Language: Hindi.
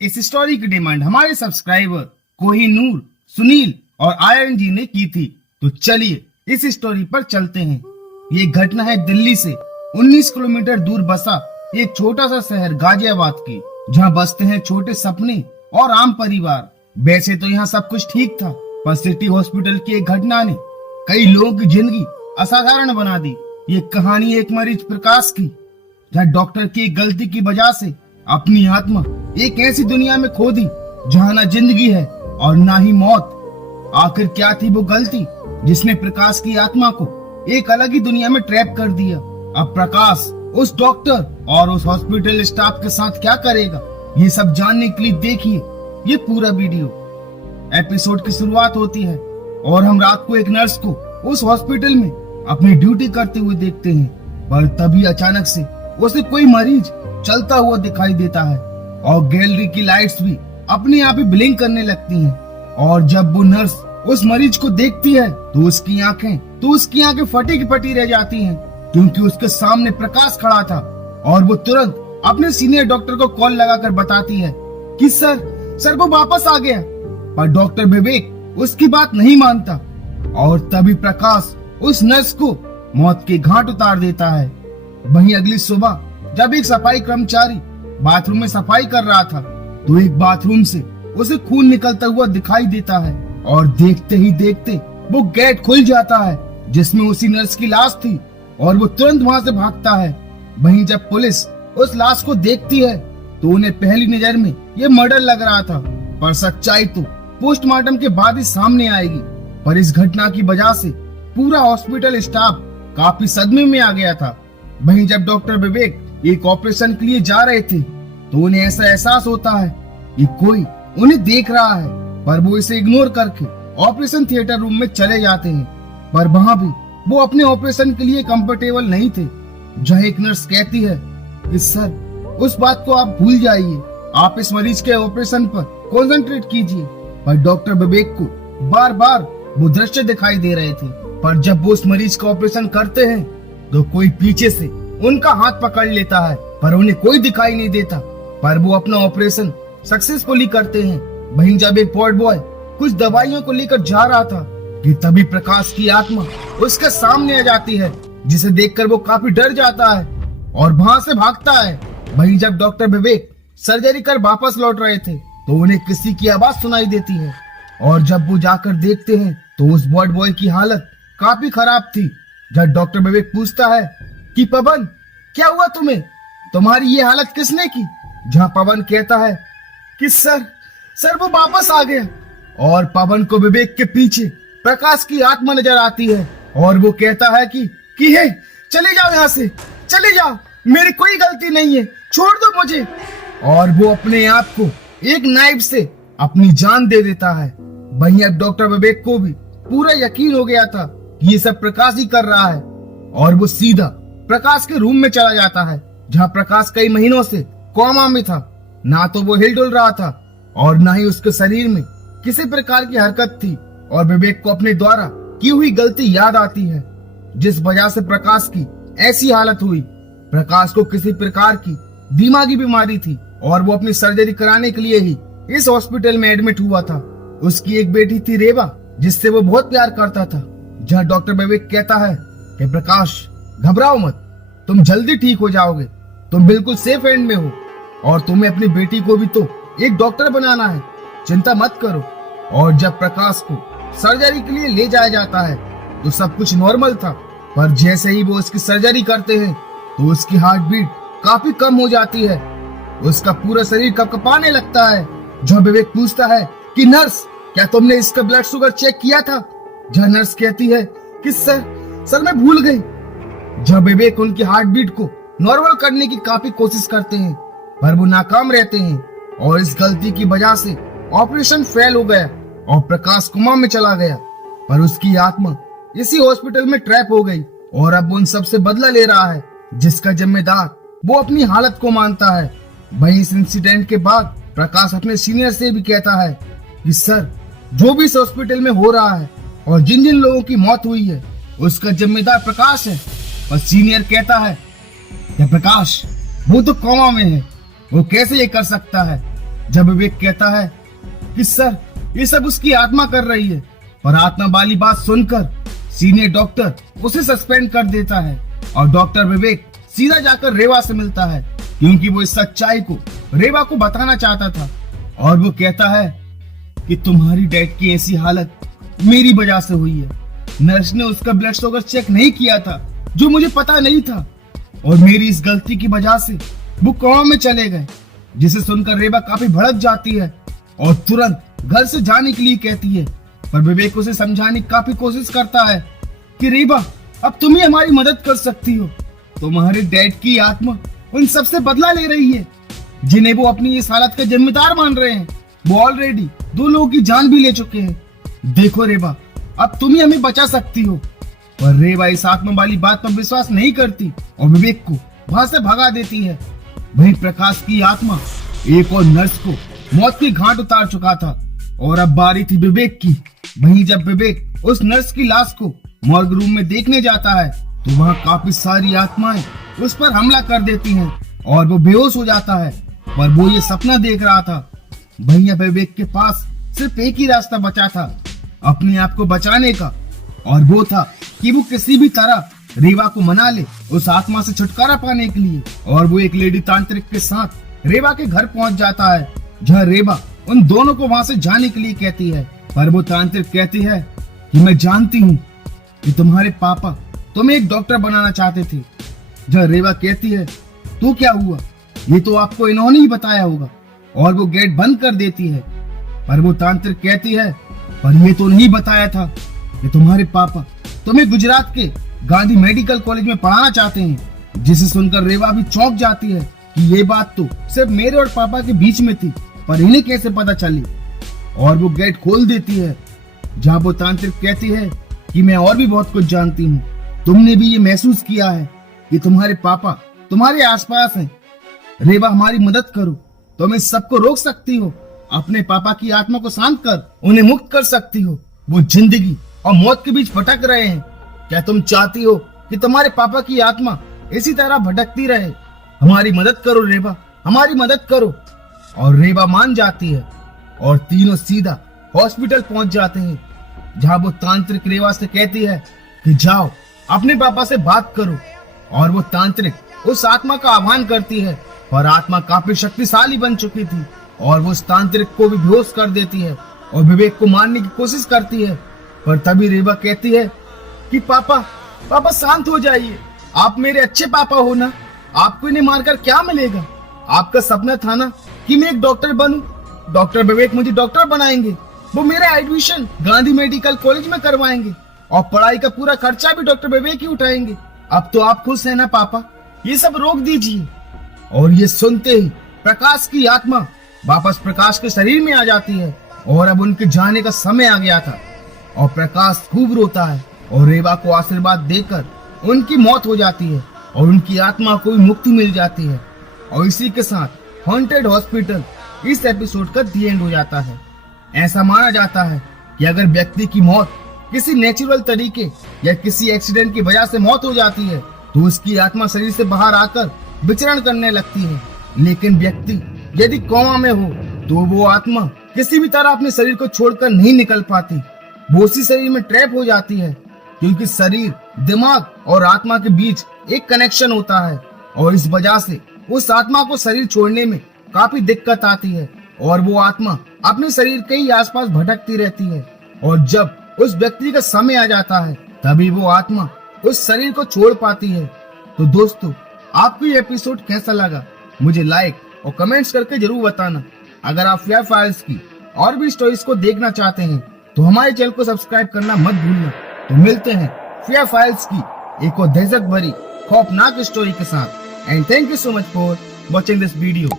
इस स्टोरी की डिमांड हमारे सब्सक्राइबर कोहिनूर, सुनील और आयरन जी ने की थी। तो चलिए इस स्टोरी पर चलते हैं। ये घटना है दिल्ली से 19 किलोमीटर दूर बसा एक छोटा सा शहर गाजियाबाद की, जहाँ बसते हैं छोटे सपने और आम परिवार। वैसे तो यहाँ सब कुछ ठीक था, पर सिटी हॉस्पिटल की एक घटना ने कई लोगों की जिंदगी असाधारण बना दी। ये कहानी एक मरीज प्रकाश की, जहाँ डॉक्टर की एक गलती की वजह से अपनी आत्मा एक ऐसी दुनिया में खो दी जहाँ न जिंदगी है और ना ही मौत। आखिर क्या थी वो गलती जिसने प्रकाश की आत्मा को एक अलग ही दुनिया में ट्रैप कर दिया? अब प्रकाश उस डॉक्टर और उस हॉस्पिटल स्टाफ के साथ क्या करेगा, ये सब जानने के लिए देखिए ये पूरा वीडियो। एपिसोड की शुरुआत होती है और हम रात को एक नर्स को उस हॉस्पिटल में अपनी ड्यूटी करते हुए देखते हैं, पर तभी अचानक से उसे कोई मरीज चलता हुआ दिखाई देता है और गैलरी की लाइट्स भी अपने आप ही ब्लिंक करने लगती हैं। और जब वो नर्स उस मरीज को देखती है तो उसकी आंखें फटी की फटी रह जाती हैं, क्योंकि उसके सामने प्रकाश खड़ा था। और वो तुरंत अपने सीनियर डॉक्टर को कॉल लगाकर बताती है कि सर वो वापस आ गया। पर डॉक्टर विवेक उसकी बात नहीं मानता और तभी प्रकाश उस नर्स को मौत के घाट उतार देता है। वहीं अगली सुबह जब एक सफाई कर्मचारी बाथरूम में सफाई कर रहा था तो एक बाथरूम से उसे खून निकलता हुआ दिखाई देता है और देखते ही देखते वो गेट खुल जाता है जिसमें उसी नर्स की लाश थी और वो तुरंत वहां से भागता है। वहीं जब पुलिस उस लाश को देखती है तो उन्हें पहली नजर में ये मर्डर लग रहा था, पर सच्चाई तो पोस्टमार्टम के बाद ही सामने आएगी। पर इस घटना की वजह से पूरा हॉस्पिटल स्टाफ काफी सदमे में आ गया था। वहीं जब डॉक्टर विवेक एक ऑपरेशन के लिए जा रहे थे तो उन्हें ऐसा एहसास होता है कि कोई उन्हें देख रहा है, पर वो इसे इग्नोर करके ऑपरेशन थिएटर रूम में चले जाते हैं। पर वहां भी वो अपने ऑपरेशन के लिए कंफर्टेबल नहीं थे, जहाँ एक नर्स कहती है कि सर उस बात को आप भूल जाइए, आप इस मरीज के ऑपरेशन पर कॉन्सेंट्रेट कीजिए। पर डॉक्टर विवेक को बार बार वो दृश्य दिखाई दे रहे थे, पर जब वो उस मरीज का ऑपरेशन करते हैं तो कोई पीछे से उनका हाथ पकड़ लेता है, पर उन्हें कोई दिखाई नहीं देता। पर वो अपना ऑपरेशन सक्सेसफुली करते हैं। वहीं जब एक वार्ड बॉय कुछ दवाइयों को लेकर जा रहा था कि तभी प्रकाश की आत्मा उसके सामने आ जाती है, जिसे देखकर वो काफी डर जाता है और वहां से भागता है। वहीं जब डॉक्टर विवेक सर्जरी कर वापस लौट रहे थे तो उन्हें किसी की आवाज सुनाई देती है और जब वो जाकर देखते हैं तो उस वार्ड बॉय की हालत काफी खराब थी। जब डॉक्टर विवेक पूछता है कि पवन क्या हुआ तुम्हें, तुम्हारी ये हालत किसने की? जहाँ पवन कहता है कि सर वो वापस आ गया। और पवन को विवेक के पीछे प्रकाश की आत्मा नजर आती है और वो कहता है कि हे चले जाओ यहाँ से, चले जाओ, मेरी कोई गलती नहीं है, छोड़ दो मुझे। और वो अपने आप को एक नाइफ से अपनी जान दे देता है। वहीं अब डॉक्टर विवेक को भी पूरा यकीन हो गया था कि ये सब प्रकाश ही कर रहा है और वो सीधा प्रकाश के रूम में चला जाता है, जहाँ प्रकाश कई महीनों से कोमा में था। ना तो वो हिल डुल रहा था और ना ही उसके शरीर में किसी प्रकार की हरकत थी। और विवेक को अपने द्वारा की हुई गलती याद आती है, जिस वजह से प्रकाश की ऐसी हालत हुई। प्रकाश को किसी प्रकार की दिमागी बीमारी थी और वो अपनी सर्जरी कराने के लिए ही इस हॉस्पिटल में एडमिट हुआ था। उसकी एक बेटी थी रेवा, जिससे वो बहुत प्यार करता था। जहाँ डॉक्टर विवेक कहता है कि प्रकाश घबराओ मत, तुम जल्दी ठीक हो जाओगे, तुम बिल्कुल सेफ एंड में हो और तुम्हें अपनी बेटी को भी तो एक डॉक्टर बनाना है, चिंता मत करो। और जब प्रकाश को सर्जरी के लिए ले जाया जाता है तो सब कुछ नॉर्मल था, पर जैसे ही वो उसकी सर्जरी करते हैं तो उसकी हार्ट बीट काफी कम हो जाती है, उसका पूरा शरीर कपकपाने लगता है। जब विवेक पूछता है कि नर्स क्या तुमने इसका ब्लड शुगर चेक किया था? जहाँ नर्स कहती है कि सर मैं भूल गई। जब विवेक उनकी हार्ट बीट को नॉर्मल करने की काफी कोशिश करते हैं, पर वो नाकाम रहते हैं और इस गलती की वजह से ऑपरेशन फेल हो गया और प्रकाश कोमा में चला गया। पर उसकी आत्मा इसी हॉस्पिटल में ट्रैप हो गई और अब उन सबसे बदला ले रहा है, जिसका जिम्मेदार वो अपनी हालत को मानता है। वहीं इस इंसिडेंट के बाद प्रकाश अपने सीनियर से भी कहता है कि सर जो भी इस हॉस्पिटल में हो रहा है और जिन जिन लोगों की मौत हुई है उसका जिम्मेदार प्रकाश है। और सीनियर कहता है कि प्रकाश वो तो कोमा में है, वो कैसे ये कर सकता है? जब विवेक कहता है कि सर ये सब उसकी आत्मा कर रही है, पर आत्मा वाली बात सुनकर सीनियर डॉक्टर उसे सस्पेंड कर देता है और डॉक्टर विवेक सीधा जाकर रेवा से मिलता है, क्योंकि वो इस सच्चाई को रेवा को बताना चाहता था। और वो कहता है कि तुम्हारी डैड की ऐसी हालत मेरी वजह से हुई है। नर्स ने उसका ब्लड शुगर चेक नहीं किया था, जो मुझे पता नहीं था, और मेरी इस गलती की वजह से वो कोमा में चले गए। जिसे सुनकर रेवा काफी भड़क जाती है और तुरंत घर से जाने के लिए कहती है, पर विवेक उसे समझाने की काफी कोशिश करता है कि रेवा अब तुम ही हमारी मदद कर सकती हो। तुम्हारे डैड की आत्मा उन सबसे बदला ले रही है जिन्हें वो अपनी इस हालत का जिम्मेदार मान रहे हैं। वो ऑलरेडी 2 लोगों की जान भी ले चुके हैं। देखो रेवा, अब तुम ही हमें बचा सकती हो। पर रेवा इस आत्मा वाली बात पर विश्वास नहीं करती और विवेक को वहां से भगा देती है। वहीं प्रकाश की आत्मा एक और नर्स को मौत की घाट उतार चुका था और अब बारी थी विवेक की। वहीं जब विवेक उस नर्स की लाश को मॉर्ग रूम में देखने जाता है तो वहाँ काफी सारी आत्माएं उस पर हमला कर देती हैं और वो बेहोश हो जाता है, पर वो ये सपना देख रहा था। वहीं विवेक के पास सिर्फ एक ही रास्ता बचा था अपने आप को बचाने का, और वो था कि वो किसी भी तरह रेवा को मना ले उस आत्मा से छुटकारा पाने के लिए। और वो एक लेडी तांत्रिक के साथ रेवा के घर पहुंच जाता है, जहाँ रेवा उन दोनों को वहां से जाने के लिए कहती है। पर वो तांत्रिक कहती है कि मैं जानती हूँ कि तुम्हारे पापा तुम्हें एक डॉक्टर बनाना चाहते थे। जहाँ रेवा कहती है तो क्या हुआ, ये तो आपको इन्होंने ही बताया होगा, और वो गेट बंद कर देती है। पर वो तांत्रिक कहती है पर ये तो नहीं बताया था कि तुम्हारे पापा तुम्हें गुजरात के गांधी मेडिकल कॉलेज में पढ़ाना चाहते हैं। जिसे सुनकर रेवा भी चौंक जाती है कि ये बात तो सिर्फ मेरे और पापा के बीच में थी, पर इन्हें कैसे पता चली। और वो गेट खोल देती है, जहाँ वो तांत्रिक कहती है कि मैं और भी बहुत कुछ जानती हूँ। तुमने भी ये महसूस किया है कि तुम्हारे पापा तुम्हारे आसपास हैं। रेवा, हमारी मदद करो, तुम इस सबको रोक सकती हो। अपने पापा की आत्मा को शांत कर उन्हें मुक्त कर सकती हो। वो जिंदगी और मौत के बीच भटक रहे हैं। क्या तुम चाहती हो कि तुम्हारे पापा की आत्मा इसी तरह भटकती रहे? हमारी मदद करो रेवा, हमारी मदद करो। और रेवा मान जाती है और तीनों सीधा हॉस्पिटल पहुंच जाते हैं, जहां वो तांत्रिक रेवा से कहती है कि जाओ अपने पापा से बात करो। और वो तांत्रिक उस आत्मा का आह्वान करती है, पर आत्मा काफी शक्तिशाली बन चुकी थी और वो उस तांत्रिक को भी बेहोश कर देती है और विवेक को मारने की कोशिश करती है। पर तभी रेवा कहती है कि पापा शांत हो जाइए, आप मेरे अच्छे पापा हो ना, आपको इन्हें मारकर क्या मिलेगा? आपका सपना था ना कि मैं एक डॉक्टर बनूं, डॉक्टर विवेक मुझे डॉक्टर बनाएंगे, वो मेरा एडमिशन गांधी मेडिकल कॉलेज में करवाएंगे और पढ़ाई का पूरा खर्चा भी डॉक्टर विवेक ही उठाएंगे। अब तो आप खुश है ना पापा, ये सब रोक दीजिए। और ये सुनते ही प्रकाश की आत्मा वापस प्रकाश के शरीर में आ जाती है और अब उनके जाने का समय आ गया था। और प्रकाश खूब रोता है और रेवा को आशीर्वाद देकर उनकी मौत हो जाती है और उनकी आत्मा को भी मुक्ति मिल जाती है। और इसी के साथ हॉन्टेड हॉस्पिटल इस एपिसोड का दी एंड हो जाता है। ऐसा माना जाता है कि अगर व्यक्ति की मौत किसी नेचुरल तरीके या किसी एक्सीडेंट की वजह से मौत हो जाती है तो उसकी आत्मा शरीर से बाहर आकर विचरण करने लगती है। लेकिन व्यक्ति यदि कोमा में हो तो वो आत्मा किसी भी तरह अपने शरीर को छोड़कर नहीं निकल पाती, वो उसी शरीर में ट्रैप हो जाती है, क्योंकि शरीर, दिमाग और आत्मा के बीच एक कनेक्शन होता है और इस वजह से उस आत्मा को शरीर छोड़ने में काफी दिक्कत आती है और वो आत्मा अपने शरीर के ही आसपास भटकती रहती है। और जब उस व्यक्ति का समय आ जाता है तभी वो आत्मा उस शरीर को छोड़ पाती है। तो दोस्तों, आपको ये एपिसोड कैसा लगा मुझे लाइक और कमेंट्स करके जरूर बताना। अगर आप फियर फाइल्स की और भी स्टोरीज को देखना चाहते हैं तो हमारे चैनल को सब्सक्राइब करना मत भूलना। तो मिलते हैं फियर फाइल्स की एक और दहशत भरी खौफनाक स्टोरी के साथ। And thank you so much for watching this video.